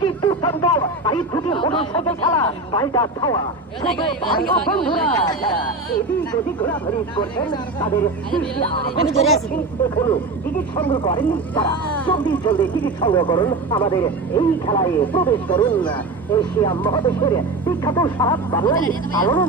কি দুর্দান্ত এই দুটি মোটরসাইকেল খেলা পাল্টা ধাওয়া বন্ধুরা এদিক ওদিক ঘোরাঘুরি করছেন তাদের এখনো টিকিট সংগ্রহ করেননি তারা জলদি জলদি টিকিট সংগ্রহ করুন আমাদের এই খেলায় প্রবেশ করুন এশিয়া মহাদেশের বিখ্যাত সাহাব বাংলার আলোড়ন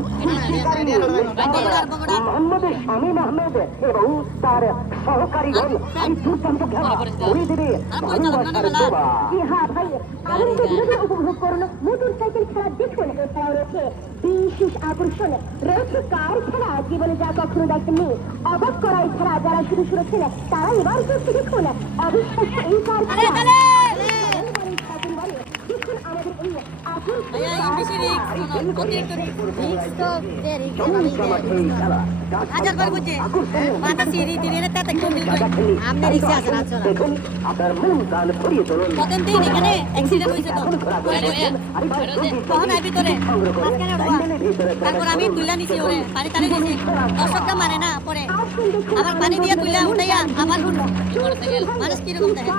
মোহাম্মদ শামীম আহমেদ এবং তার সহকারীগণ এই দুর্দান্ত খেলা করে দেবে ভালোবাসার দোয়া। হ্যাঁ ভাই আনন্দ বিনোদন উপভোগ করুন মোটরসাইকেল খেলা দেখুন এছাড়াও রয়েছে বিশেষ আকর্ষণ রয়েছে কার খেলা জীবনে যা কখনো দেখেননি অবাক করা এই খেলা যারা শুরু শুনেছেন তারা এবার করতে দেখুন অবিশ্বাস্য এই কার খেলা আপনার মন প্রাণ ভরিয়ে তুলুন তারপর আমি তুলে নিছি ওরে পানি টানি দিছি দর্শকটা মানে না পরে আবার পানি দিয়ে তুলে উঠাইয়া আবার ঘুরলো মানুষ কিরকম দেখে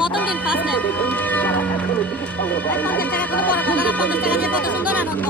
প্রথম দিন ফার্স্ট টাইম 50 টাকা কোনো বড় কথা না 50 টাকা দিয়ে কত সুন্দর আনন্দ